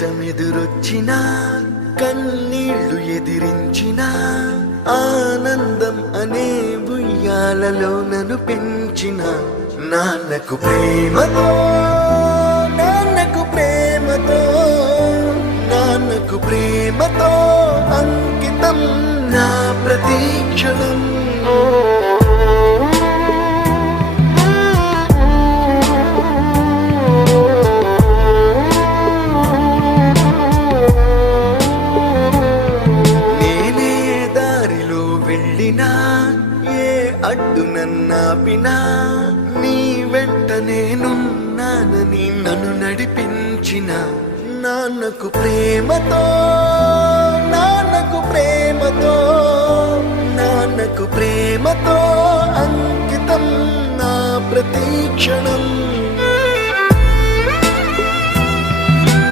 కష్టమెదురొచ్చినా కన్నీళ్లు ఎదిరించిన ఆనందం అనే ఉయ్యాలలో నన్ను పెంచిన నాన్నకు ప్రేమతో నాన్నకు ప్రేమతో నాన్నకు ప్రేమతో అంకితం నా ప్రతీక్షణం. ఏ అడ్డు నన్నాపినా నీ వెంట నేనున్నానని నన్ను నడిపించిన నాన్నకు ప్రేమతో నాన్నకు ప్రేమతో నాన్నకు ప్రేమతో అంకితం నా ప్రతీక్షణం.